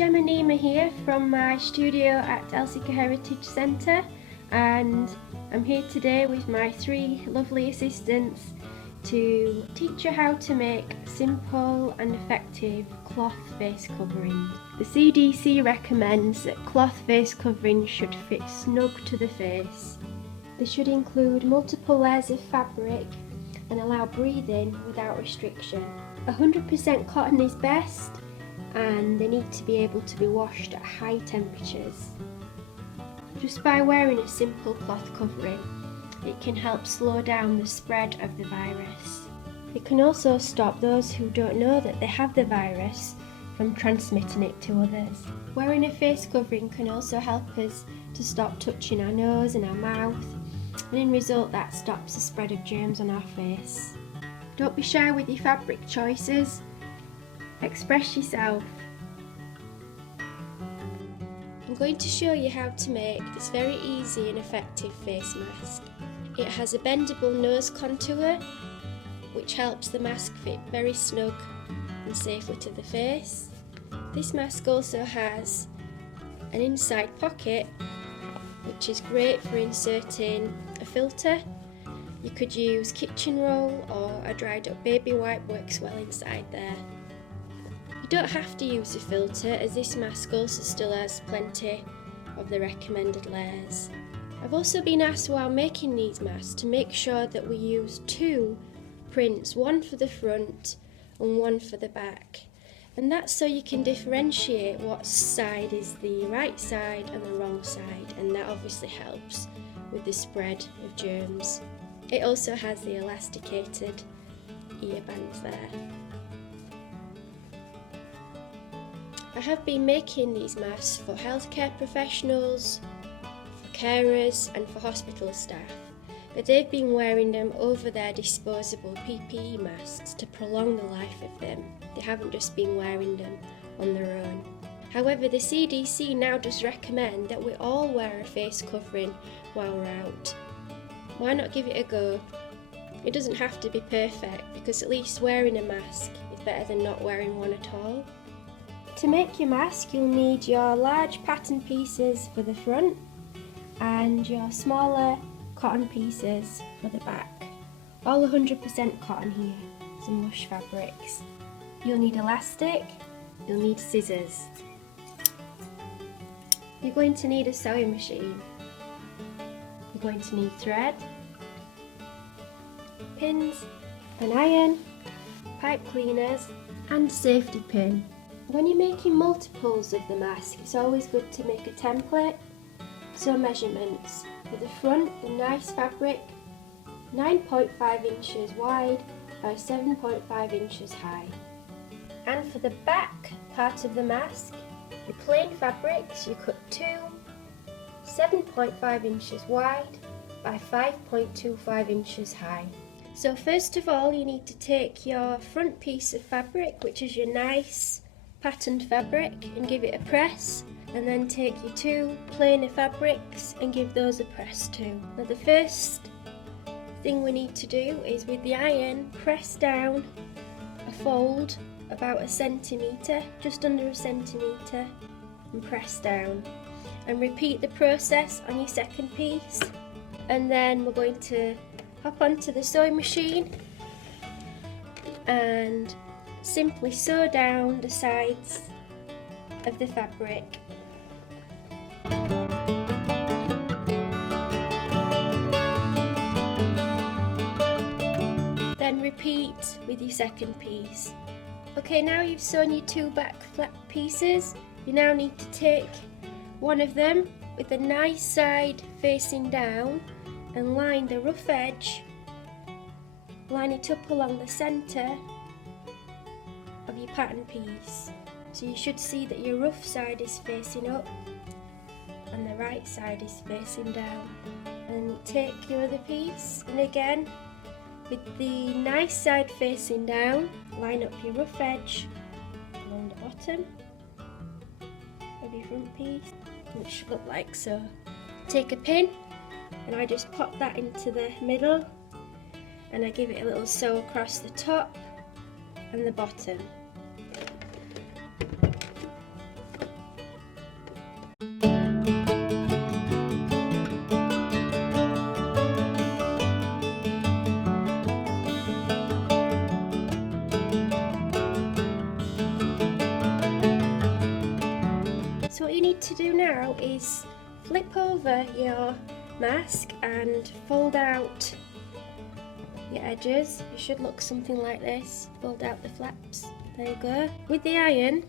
Gemma Nima here from my studio at Elsecar Heritage Centre, and I'm here today with my 3 lovely assistants to teach you how to make simple and effective cloth face coverings. The CDC recommends that cloth face coverings should fit snug to the face. They should include multiple layers of fabric and allow breathing without restriction. 100% cotton is best, and they need to be able to be washed at high temperatures. Just by wearing a simple cloth covering, it can help slow down the spread of the virus. It can also stop those who don't know that they have the virus from transmitting it to others. Wearing a face covering can also help us to stop touching our nose and our mouth, and in result that stops the spread of germs on our face. Don't be shy with your fabric choices. Express yourself. I'm going to show you how to make this very easy and effective face mask. It has a bendable nose contour which helps the mask fit very snug and safely to the face. This mask also has an inside pocket which is great for inserting a filter. You could use kitchen roll or a dried up baby wipe, works well inside there. You don't have to use a filter, as this mask also still has plenty of the recommended layers. I've also been asked while making these masks to make sure that we use 2 prints, one for the front and one for the back. And that's so you can differentiate what side is the right side and the wrong side, and that obviously helps with the spread of germs. It also has the elasticated ear bands there. I have been making these masks for healthcare professionals, for carers and for hospital staff, but they've been wearing them over their disposable PPE masks to prolong the life of them. They haven't just been wearing them on their own. However, the CDC now does recommend that we all wear a face covering while we're out. Why not give it a go? It doesn't have to be perfect, because at least wearing a mask is better than not wearing one at all. To make your mask, you'll need your large pattern pieces for the front and your smaller cotton pieces for the back. All 100% cotton here, some lush fabrics. You'll need elastic, you'll need scissors. You're going to need a sewing machine. You're going to need thread, pins, an iron, pipe cleaners and safety pin. When you're making multiples of the mask, it's always good to make a template. So measurements: for the front, the nice fabric, 9.5 inches wide by 7.5 inches high. And for the back part of the mask, your plain fabrics, you cut 2, 7.5 inches wide by 5.25 inches high. So first of all, you need to take your front piece of fabric, which is your nice patterned fabric, and give it a press, and then take your 2 plainer fabrics and give those a press too. Now the first thing we need to do is, with the iron, press down a fold about 1 centimetre, just under 1 centimetre, and press down. And repeat the process on your second piece. And then we're going to hop onto the sewing machine and simply sew down the sides of the fabric. Then repeat with your second piece. Okay, now you've sewn your 2 back flat pieces, you now need to take one of them with the nice side facing down and line the rough edge, line it up along the centre of your pattern piece. So you should see that your rough side is facing up and the right side is facing down. And take your other piece, and again, with the nice side facing down, line up your rough edge along the bottom of your front piece, which should look like so. Take a pin, and I just pop that into the middle, and I give it a little sew across the top and the bottom. So what you need to do now is flip over your mask and fold out your edges. It should look something like this. Fold out the flaps. There you go. With the iron,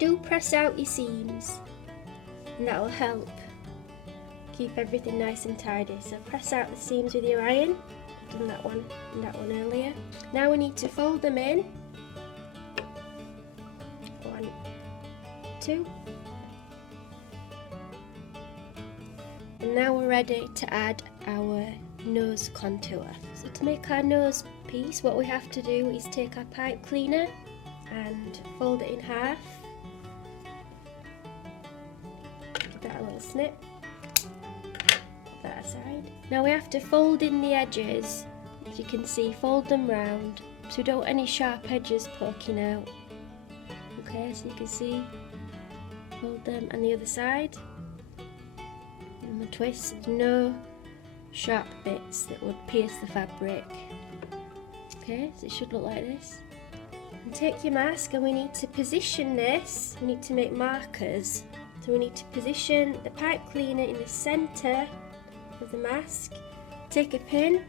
do press out your seams, and that will help keep everything nice and tidy. So press out the seams with your iron. I've done that one and that one earlier. Now we need to fold them in. 1, 2. And now we're ready to add our nose contour. So to make our nose piece, what we have to do is take our pipe cleaner and fold it in half. Give that a little snip. Put that aside. Now we have to fold in the edges. As you can see, fold them round so we don't want any sharp edges poking out. Okay, so you can see, fold them on the other side. And the twist, no sharp bits that would pierce the fabric. Okay, so it should look like this. And take your mask, and we need to position this. We need to make markers. So we need to position the pipe cleaner in the centre of the mask. Take a pin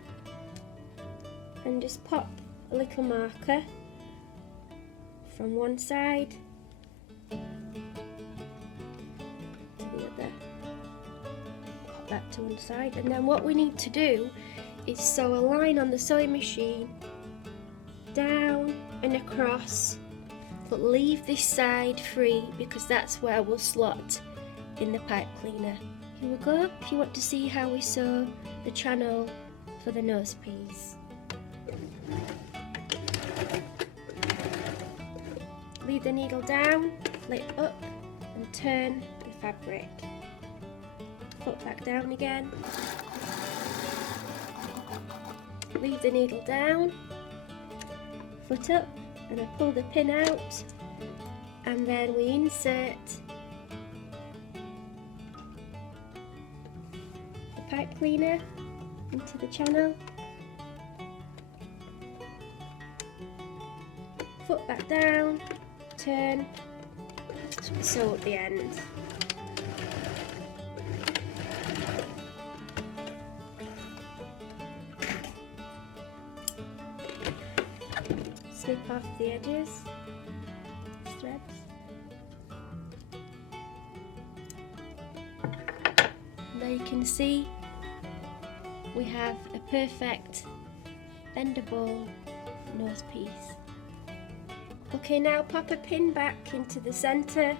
and just pop a little marker from one side to the other. Pop that to one side, and then what we need to do is sew a line on the sewing machine down and across, but leave this side free because that's where we'll slot in the pipe cleaner. Here we go. If you want to see how we sew the channel for the nose piece. Leave the needle down, flip up and turn the fabric. Put back down again. Leave the needle down, foot up, and I pull the pin out, and then we insert the pipe cleaner into the channel. Foot back down, turn, sew up the end. Snip off the edges, threads. And there you can see we have a perfect bendable nose piece. Okay, now pop a pin back into the centre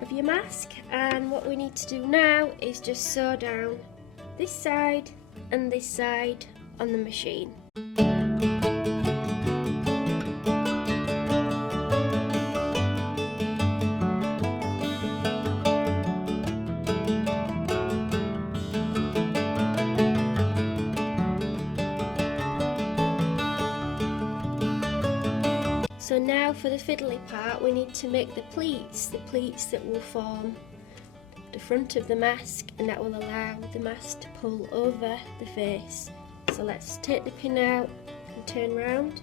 of your mask, and what we need to do now is just sew down this side and this side on the machine. So now for the fiddly part, we need to make the pleats that will form the front of the mask, and that will allow the mask to pull over the face. So let's take the pin out and turn round,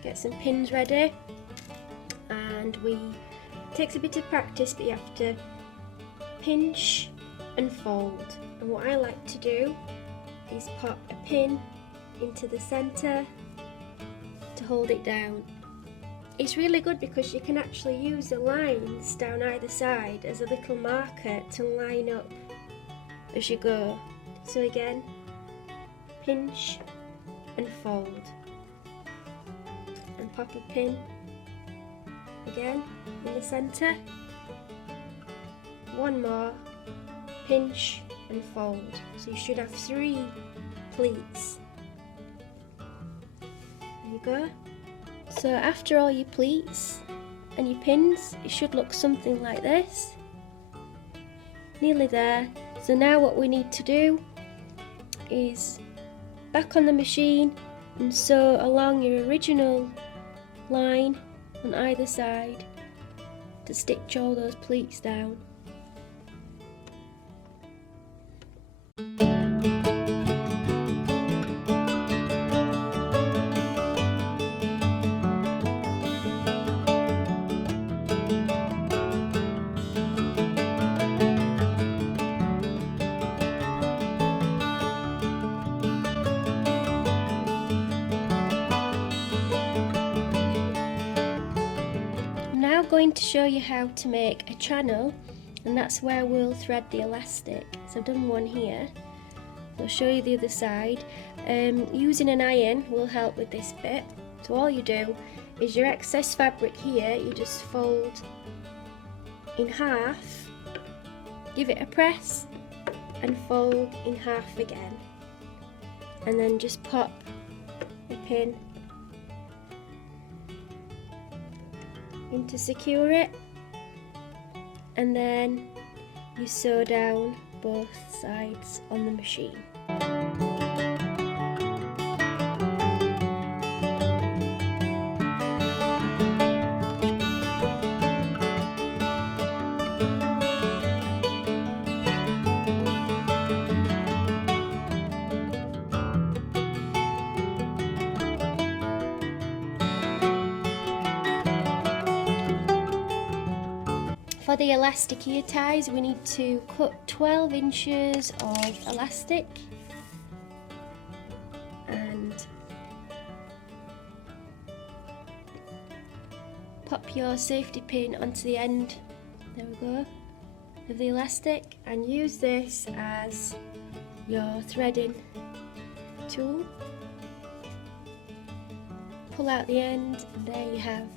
get some pins ready, and it takes a bit of practice, but you have to pinch and fold. And what I like to do is pop a pin into the centre to hold it down. It's really good because you can actually use the lines down either side as a little marker to line up as you go. So again, pinch and fold, and pop a pin again in the centre. One more, pinch and fold. So you should have 3 pleats. There you go. So after all your pleats and your pins, it should look something like this. Nearly there. So now what we need to do is back on the machine and sew along your original line on either side to stitch all those pleats down. going to show you how to make a channel, and that's where we'll thread the elastic. So I've done one here. I'll show you the other side. Using an iron will help with this bit. So all you do is your excess fabric here, you just fold in half, give it a press and fold in half again, and then just pop a pin in to secure it, and then you sew down both sides on the machine. For the elastic ear ties, we need to cut 12 inches of elastic and pop your safety pin onto the end, there we go, of the elastic, and use this as your threading tool. Pull out the end, and there you have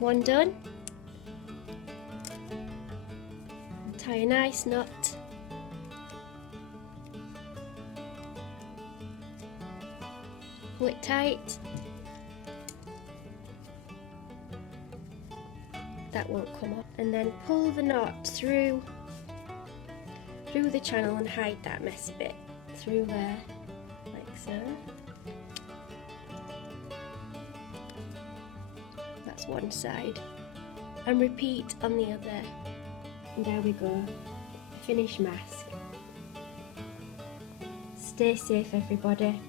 one done. Tie a nice knot. Pull it tight. That won't come off. And then pull the knot through the channel and hide that messy bit through there, like so. That's one side. And repeat on the other. And there we go, finished mask. Stay safe everybody.